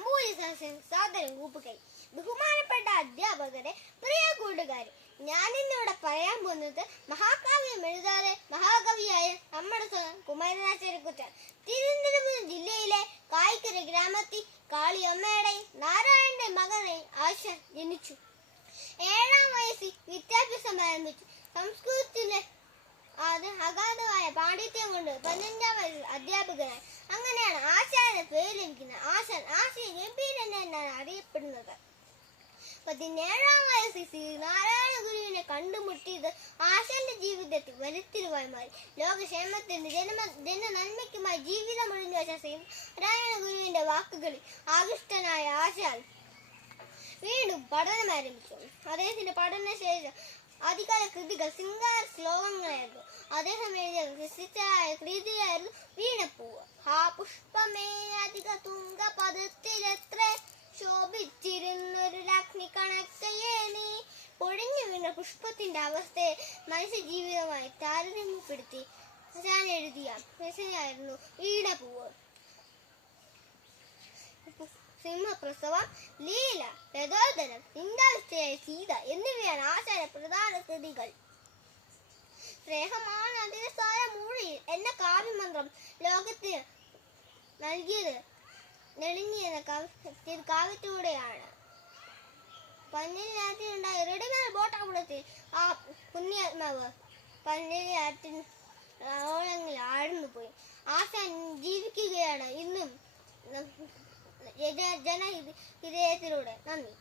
അമ്പൂരി സാദരം കൂപ്പുകൈ. ബഹുമാനപ്പെട്ട അധ്യാപകരെ, പ്രിയ കൂട്ടുകാരെ, ഞാനിന്നിവിടെ പറയാൻ പോകുന്നത് മഹാകാവ്യം എഴുതാതെ മഹാകവിയായ നമ്മുടെ കുമാരനാശാനെ കുറിച്ചാണ്. തിരുവനന്തപുരം ജില്ലയിലെ കായിക്കര ഗ്രാമത്തിൽ കാളിയമ്മയുടെയും നാരായണന്റെ മകനായി ആശാൻ ജനിച്ചു. 7-ാം വയസ്സിൽ വിദ്യാഭ്യാസം ആരംഭിച്ചു. സംസ്കൃതത്തിലെ അഗാധമായ പാണ്ഡിത്യം കൊണ്ട് 15-ാം വയസ്സിൽ അധ്യാപകനായി. അങ്ങനെയാണ് ആശാന്റെ പേര് ലഭിക്കുന്നത്. ആശാൻ ആശയ ഗംഭീരൻ എന്നാണ് അറിയപ്പെടുന്നത്. 17-ാം വയസ്സിൽ ശ്രീനാരായണ ഗുരുവിനെ കണ്ടുമുട്ടിയത് ആശാന്റെ ജീവിതത്തിൽ വരുത്തിരുവായി മാറി. ലോകക്ഷേമത്തിന് ജനനന്മയ്ക്കുമായി ജീവിതം ഒഴിഞ്ഞു വെച്ച ശ്രീനാരായണ ഗുരുവിന്റെ വാക്കുകളിൽ ആകൃഷ്ടനായ ആശാൻ വീണ്ടും പഠനം ആരംഭിച്ചു. അദ്ദേഹത്തിന്റെ പഠനശേഷം അധികാര കൃതികൾ ശൃംഗാര ശ്ലോകങ്ങളായിരുന്നു. അദ്ദേഹം എഴുതിയ പ്രസിദ്ധമായ കൃതിയായിരുന്നു വീണപ്പൂവ്. ഹാ പുഷ്പമേ അധിക തുങ്ക പദത്തിലെത്ര ശോഭിച്ചിരുന്നൊരു രാജ്ഞി കണക്കയേ നീ. പൊഴിഞ്ഞു വീണ പുഷ്പത്തിന്റെ അവസ്ഥയെ മനുഷ്യ ജീവിതമായി താരതമ്യപ്പെടുത്തി ഞാൻ എഴുതിയ രചനയായിരുന്നു വീണപ്പൂവ്. സിംഹപ്രസവം, ലീല, രഥോദരം, ചിന്താവിഷ്ടയായ സീത എന്നിവയാണ് ആശാന്റെ പ്രധാന കൃതികൾ. സ്നേഹമാണ് അതിരസായ മൂഴിയിൽ എന്ന കാവ്യമന്ത്രം ലോകത്തിന് നൽകിയത് നെടുങ്ങിയെന്ന കാവ്യത്തിലൂടെയാണ്. പന്നിലാറ്റിനുണ്ടായ റെഡിമേഡ് ബോട്ടാകുളത്തിൽ ആ പുണ്യാത്മാവ് പന്നിലാറ്റിൻ ഓളങ്ങളിൽ ആഴ്ന്നു പോയി. ആശാൻ ജീവിക്കുകയാണ് ഇന്നും ജനഹൃദയത്തിലൂടെ. നന്ദി.